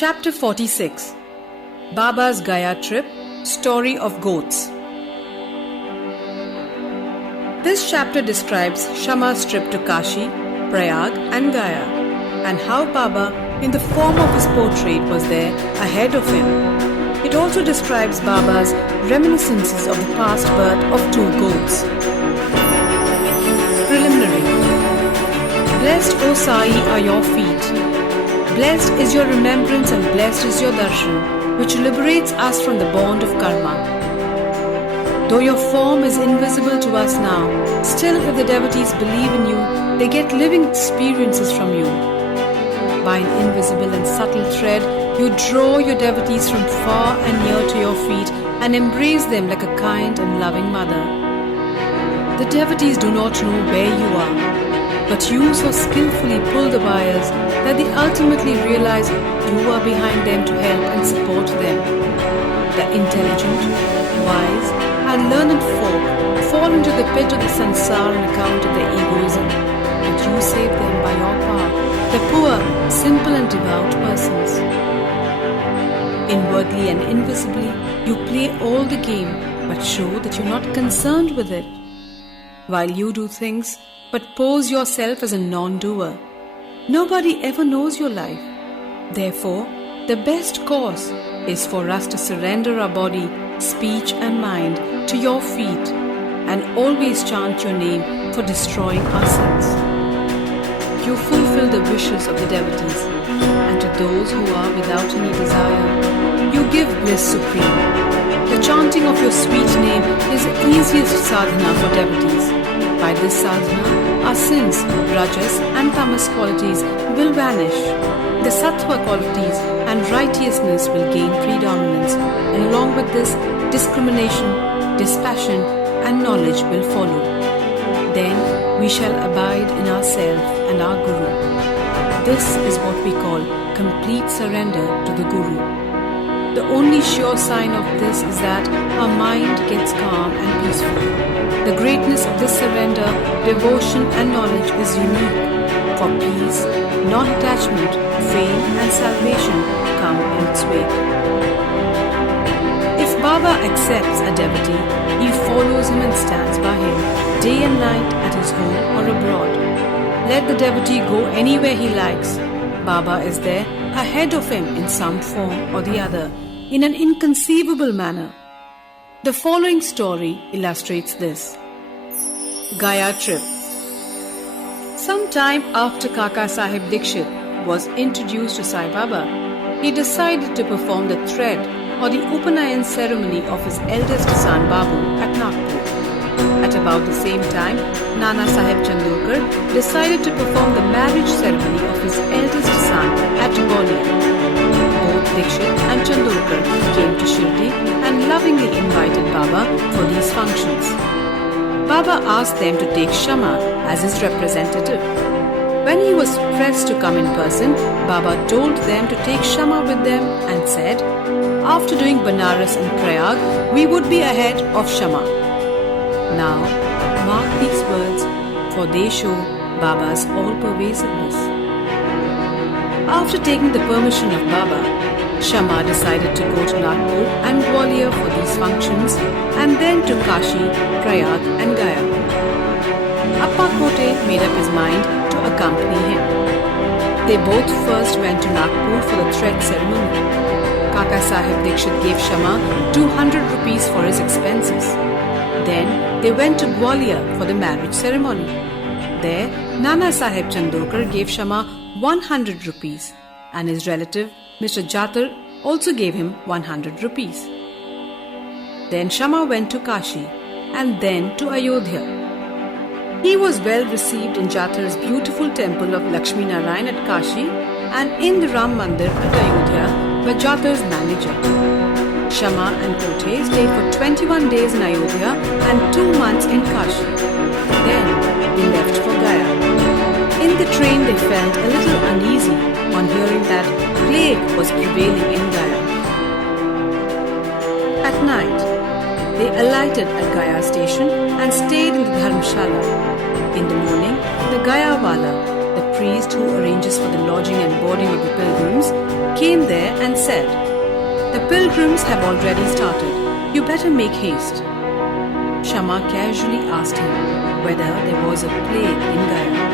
Chapter 46 Baba's Gaya Trip, Story of Goats. This chapter describes Shama's trip to Kashi, Prayag and Gaya, and how Baba, in the form of his portrait, was there ahead of him. It also describes Baba's reminiscences of the past birth of two goats. Preliminary. Blessed, O Sai, are your feet. Blessed is your remembrance and blessed is your darshan, which liberates us from the bond of karma. Though your form is invisible to us now, still if the devotees believe in you, they get living experiences from you. By an invisible and subtle thread, you draw your devotees from far and near to your feet and embrace them like a kind and loving mother. The devotees do not know where you are, but you so skillfully pull the wires that they ultimately realize you are behind them to help and support them. The intelligent, wise, and learned folk fall into the pit of the sansar on account of their egoism, but you save them by your power, the poor, simple and devout persons. Inwardly and invisibly, you play all the game, but show that you're not concerned with it. While you do things, but pose yourself as a non-doer. Nobody ever knows your life. Therefore, the best course is for us to surrender our body, speech and mind to your feet and always chant your name for destroying our sins. You fulfill the wishes of the devotees, and to those who are without any desire, you give bliss supreme. The chanting of your sweet name is the easiest sadhana for devotees. By this sadhana, our sins, rajas and tamas qualities will vanish. The sattva qualities and righteousness will gain predominance, and along with this, discrimination, dispassion and knowledge will follow. Then we shall abide in ourself and our Guru. This is what we call complete surrender to the Guru. The only sure sign of this is that our mind gets calm and peaceful. The greatness of this surrender, devotion and knowledge is unique. For peace, non-attachment, fame and salvation come in its wake. If Baba accepts a devotee, he follows him and stands by him, day and night at his home or abroad. Let the devotee go anywhere he likes. Baba is there ahead of him in some form or the other, in an inconceivable manner. The following story illustrates this. Gaya Trip. Some time after Kaka Sahib Dikshit was introduced to Sai Baba, he decided to perform the thread or the Upanayan ceremony of his eldest son Babu at Nagpur. At about the same time, Nana Sahib Chandorkar decided to perform the marriage ceremony of his eldest son at Gwalior. Both Dikshit and Chandorkar came to Shirdi and lovingly invited Baba for these functions. Baba asked them to take Shama as his representative. When he was pressed to come in person, Baba told them to take Shama with them and said, after doing Banaras and Prayag, we would be ahead of Shama. Now, mark these words, for they show Baba's all-pervasiveness. After taking the permission of Baba, Shama decided to go to Nagpur and Gwalior for these functions and then to Kashi, Prayag and Gaya. Appa Kote made up his mind to accompany him. They both first went to Nagpur for the thread ceremony. Kaka Sahib Dikshit gave Shama 200 rupees for his expenses. Then they went to Gwalior for the marriage ceremony. There, Nana Sahib Chandorkar gave Shama 100 rupees and his relative, Mr. Jatar, also gave him 100 rupees. Then Shama went to Kashi and then to Ayodhya. He was well received in Jatar's beautiful temple of Lakshmi Narayan at Kashi and in the Ram Mandir at Ayodhya by Jatar's manager. Shama and Kote stayed for 21 days in Ayodhya and 2 months in Kashi. Then they left for Gaya. In the train they felt a little uneasy on hearing that plague was prevailing in Gaya. At night, they alighted at Gaya station and stayed in the Dharmshala. In the morning, the Gaya Wala, the priest who arranges for the lodging and boarding of the pilgrims, came there said, "The pilgrims have already started. You better make haste." Shama casually asked him whether there was a plague in Gaya.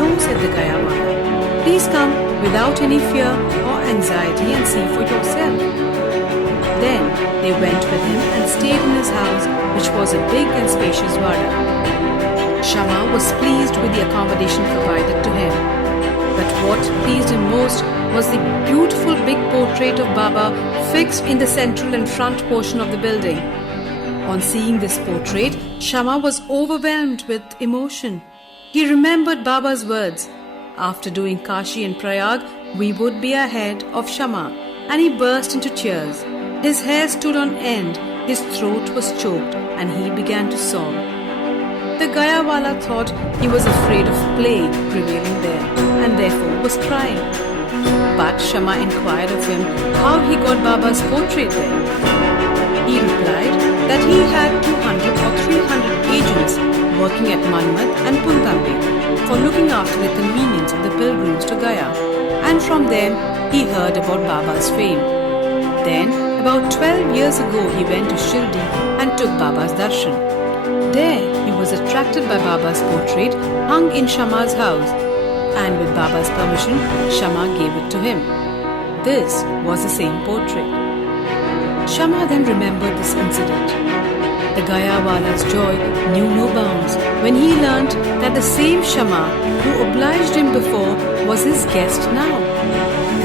"No," said the Gaya Wala. "Please come without any fear or anxiety and see for yourself." Then they went with him and stayed in his house, which was a big and spacious vada. Shama was pleased with the accommodation provided to him. But what pleased him most was the beautiful big portrait of Baba fixed in the central and front portion of the building. On seeing this portrait, Shama was overwhelmed with emotion. He remembered Baba's words, "After doing Kashi and Prayag, we would be ahead of Shama," and he burst into tears. His hair stood on end, his throat was choked, and he began to sob. The Gaya Wala thought he was afraid of plague prevailing there, and therefore was crying. But Shama inquired of him how he got Baba's portrait there. He replied that he had 200 or 300 agents working at Manmat and Puntambe for looking after the convenience of the pilgrims to Gaya, and from them he heard about Baba's fame. Then, about 12 years ago, he went to Shirdi and took Baba's darshan. There, he was attracted by Baba's portrait hung in Shama's house, and with Baba's permission, Shama gave it to him. This was the same portrait. Shama then remembered this incident. The Gaya Wala's joy knew no bounds when he learnt that the same Shama who obliged him before was his guest now.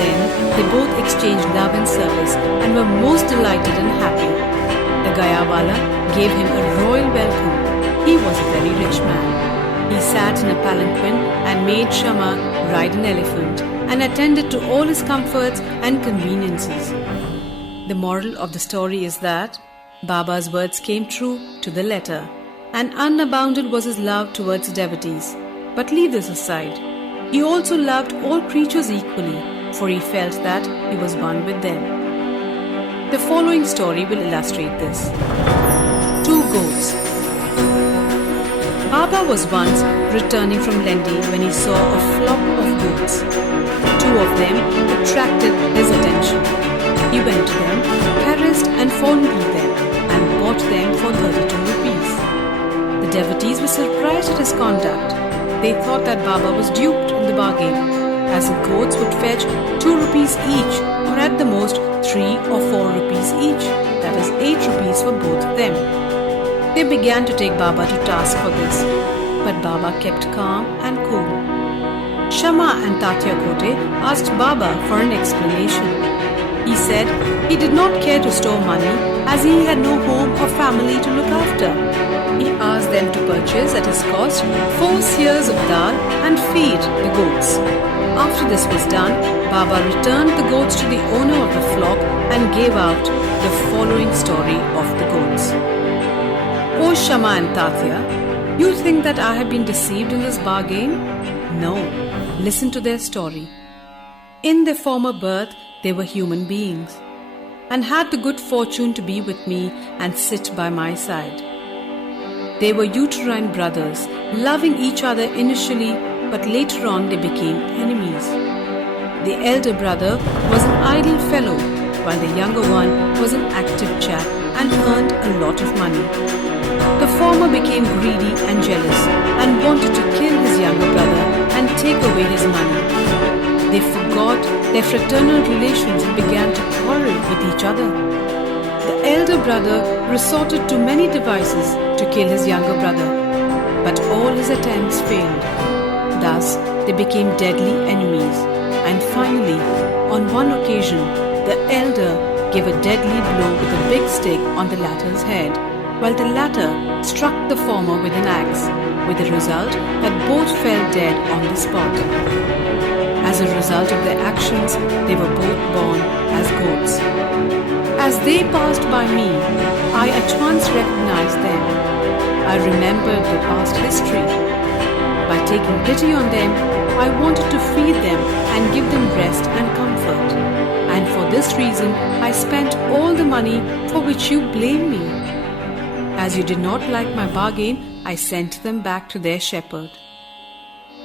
Then they both exchanged love and service and were most delighted and happy. The Gaya Wala gave him a royal welcome. He was a very rich man. He sat in a palanquin and made Shama ride an elephant and attended to all his comforts and conveniences. The moral of the story is that Baba's words came true to the letter, and unbounded was his love towards devotees. But leave this aside. He also loved all creatures equally, for he felt that he was one with them. The following story will illustrate this. 2 goats. Baba was once returning from Lendi when he saw a flock of goats. 2 of them attracted his attention. He went to them, caressed and fondled them, and bought them for 32 rupees. The devotees were surprised at his conduct. They thought that Baba was duped in the bargain, as the goats would fetch 2 rupees each, or at the most 3 or 4 rupees each, that is 8 rupees for both of them. They began to take Baba to task for this, but Baba kept calm and cool. Shama and Tatya Kote asked Baba for an explanation. He said he did not care to store money as he had no home or family to look after. He asked them to purchase at his cost 4 seers of dal and feed the goats. After this was done, Baba returned the goats to the owner of the flock and gave out the following story of the goats. "O Shama and Tatya, you think that I have been deceived in this bargain? No, listen to their story. In their former birth, they were human beings and had the good fortune to be with me and sit by my side. They were uterine brothers, loving each other initially, but later on they became enemies. The elder brother was an idle fellow, while the younger one was an active chap and earned a lot of money. The former became greedy and jealous and wanted to kill his younger brother and take away his money. They forgot their fraternal relations and began to quarrel with each other. The elder brother resorted to many devices to kill his younger brother, but all his attempts failed. Thus, they became deadly enemies, and finally, on one occasion, the elder gave a deadly blow with a big stick on the latter's head, while the latter struck the former with an axe, with the result that both fell dead on the spot. As a result of their actions, they were both born as goats. As they passed by me, I at once recognized them. I remembered their past history. By taking pity on them, I wanted to feed them and give them rest and comfort. And for this reason, I spent all the money for which you blame me. As you did not like my bargain, I sent them back to their shepherd.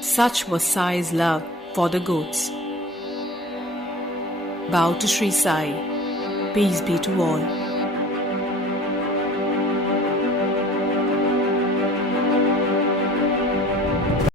Such was Sai's love for the goats. Bow to Sri Sai. Peace be to all.